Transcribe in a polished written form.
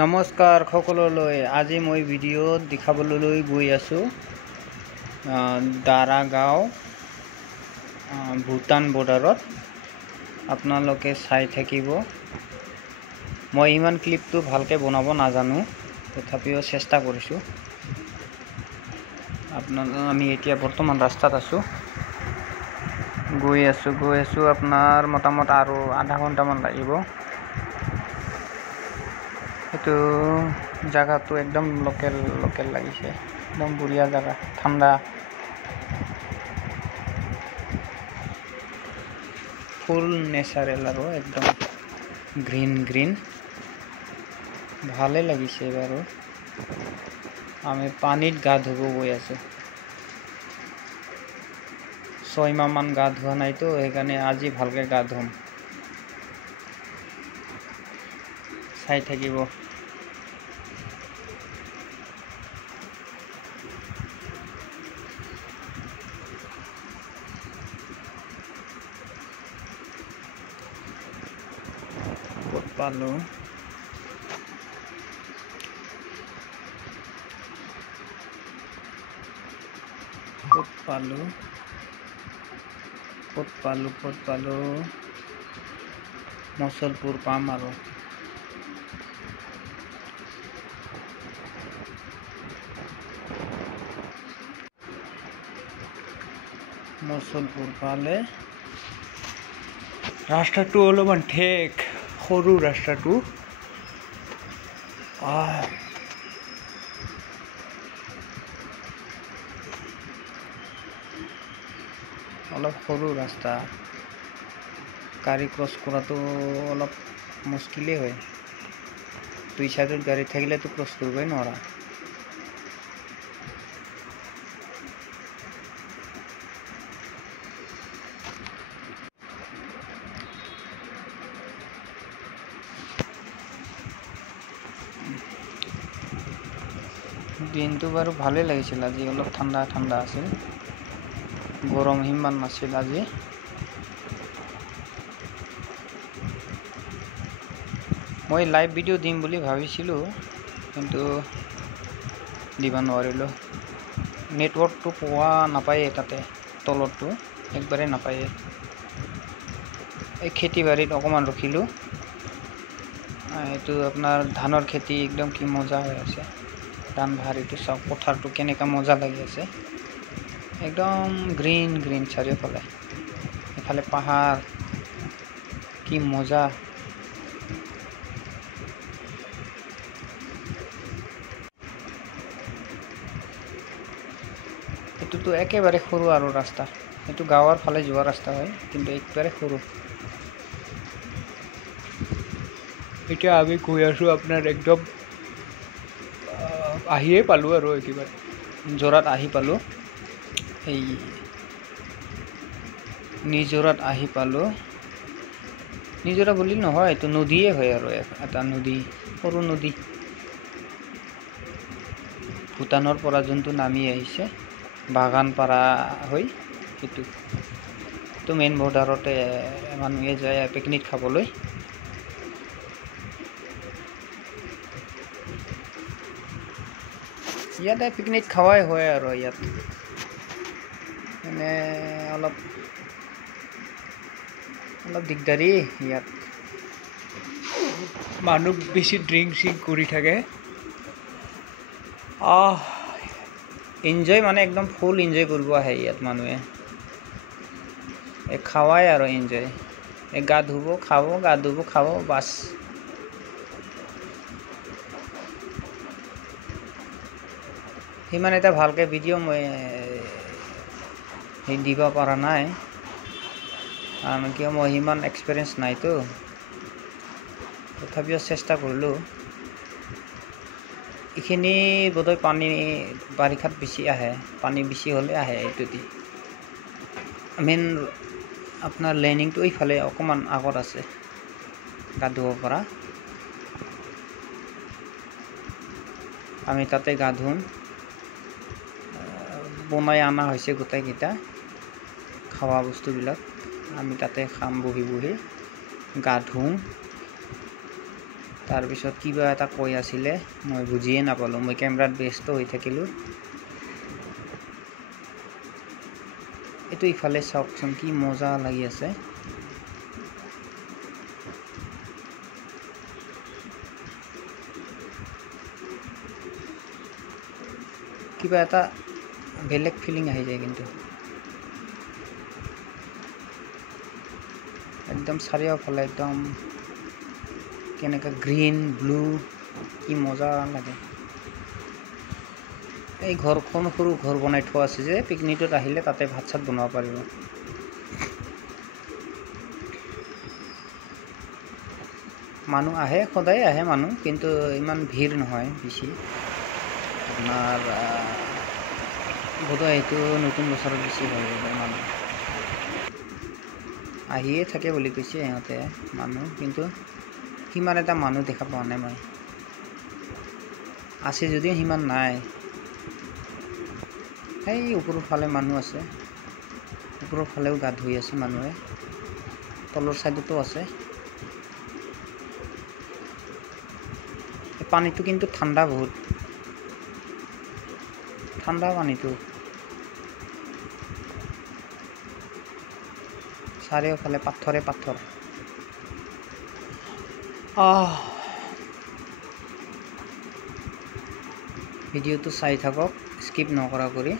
নমস্কাৰ সকলোলৈ আজি মই ভিডিঅ'ত দেখাবলৈ গৈ আছো দাৰাগাঁও ভূটান বৰ্ডাৰত আপোনালোকে চাই থাকিব। মই ইমান ক্লিপটো ভালকে বনাব নাজানো, তথাপিও চেষ্টা কৰিছো। আমি এতিয়া বৰ্তমান ৰাস্তাত আছো, গৈ আছো আপোনাৰ মোটামুটি আৰু আধা ঘণ্টামান লাগিব। এটো জায়গাটো একদম লোকেল লাগিছে, একদম বঢ়িয়া জায়গা, ঠান্ডা, ফুল নেচাৰেল আৰু একদম গ্ৰীন ভালে লাগিছে বাৰু। আমি পানীত গা ধুব গৈ আছো, 6 মাহ মান গা ধোৱা নাইতো, সেইকাৰণে আজি ভালকে গা ধুম। চাই থাকিব। ক'ত পালো, মছলপুৰ পাম আৰু মছলপুৰ পালে। ৰাস্তাটো অলপমান ঠেক, সৰু ৰাস্তাটো, অলপ সৰু ৰাস্তা, গাড়ী ক্ৰছ কৰাটো অলপ মুস্কিলেই হয়। দুই সাইডত গাড়ী থাকিলেতো ক্ৰছ কৰিবই নোৱাৰা। দিনটো বাৰু ভালে লাগিছিল, আজি অলপ ঠাণ্ডা আছিল, গৰম সিমান নাছিল আজি। মই লাইভ ভিডিঅ' দিম বুলি ভাবিছিলোঁ, কিন্তু দিব নোৱাৰিলোঁ। নেটৱৰ্কটো পোৱা নাপায়ে, তাতে তলতটো একবাৰে নাপায়ে। এই খেতি বাৰীত অকণমান ৰখিলোঁ। এইটো আপোনাৰ ধানৰ খেতি একদম কি মজা হৈ আছে। ধান ভাৰীটো চাওক, পথাৰটো কেনেকা মজা লাগি আছে, একদম গ্ৰীন চাৰিওফালে। এফালে পাহাৰ, কি মজা। এইটোতো একেবাৰে সৰু আৰু ৰাস্তা, এইটো গাঁৱৰ ফালে যোৱা ৰাস্তা হয়, কিন্তু একেবাৰে সৰু। এতিয়া আমি গৈ আছো আপোনাৰ একদম আহিয়ে পালো আৰু একেবাৰে জোৰাত আহি পালো। এই নিজৰাত আহি পালো। নিজৰা বুলি নহয়, এইটো নদীয়ে হয় আৰু এটা নদী, সৰু নদী। ভূটানৰ পৰা যোনটো নামি আহিছে বাগান পাৰা হৈ, সেইটো মেইন বৰ্ডাৰতে মানুহে যায় পিকনিক খাবলৈ। ইয়াতে পিকনিক খাৱাই হয় আৰু ইয়াত মানে অলপ দিগদাৰী। ইয়াত মানুহ বেছি ড্ৰিংক কৰি থাকে। এনজয় মানে একদম ফুল এনজয় কৰিব আহে ইয়াত মানুহে। খাৱাই আৰু এনজয়, গা ধুব খাব বাছ। সিমান এটা ভালকে ভিডিঅ' মই দিব পৰা নাই, কাৰণ কিয় মই সিমান এক্সপিৰিয়েঞ্চ নাইতো, তথাপিও চেষ্টা কৰিলোঁ। এইখিনি বোধহয় পানী বাৰিষাত বেছি আহে, পানী বেছি হ'লে আহে। এইটো দি মেইন আপোনাৰ লেণ্ডিংটো এইফালে অকণমান আগত আছে গা ধুব পৰা। আমি তাতে গা ধুম, বনাই অনা হৈছে গোটেইকেইটা খাৱা বস্তুবিলাক। আমি তাতে খাম, বহি গা ধুম। তাৰপিছত কিবা এটা কৈ আছিলে মই বুজিয়ে নাপালোঁ, মই কেমেৰাত ব্যস্ত হৈ থাকিলোঁ। এইটো ইফালে চাওকচোন কি মজা লাগি আছে। কিবা এটা বেলেগ ফিলিং আহি যায় কিন্তু একদম চাৰিওফালে একদম কেনেকৈ গ্ৰীণ ব্লু কি মজা লাগে। এই ঘৰখন সৰু ঘৰ বনাই থোৱা আছে যে পিকনিকত আহিলে তাতে ভাত চাত বনাব পাৰিব। মানুহ আহে, সদায় আহে মানুহ, কিন্তু ইমান ভিৰ নহয় বেছি। আপোনাৰ বোধহয় এইটো নতুন বছৰত বেছি হয় মানুহ আহিয়ে থাকে বুলি কৈছে সিহঁতে মানুহ, কিন্তু সিমান এটা মানুহ দেখা পোৱা নাই মই। আছে যদিও সিমান নাই। সেই ওপৰৰ ফালে মানুহ আছে, ওপৰৰ ফালেও গা ধুই আছে মানুহে, তলৰ ছাইডতো আছে। পানীটো কিন্তু ঠাণ্ডা, বহুত ঠাণ্ডা পানীটো। চাৰিওফালে পাথৰে পাথৰ। ভিডিঅ'টো চাই থাকক স্কিপ নকৰা কৰি।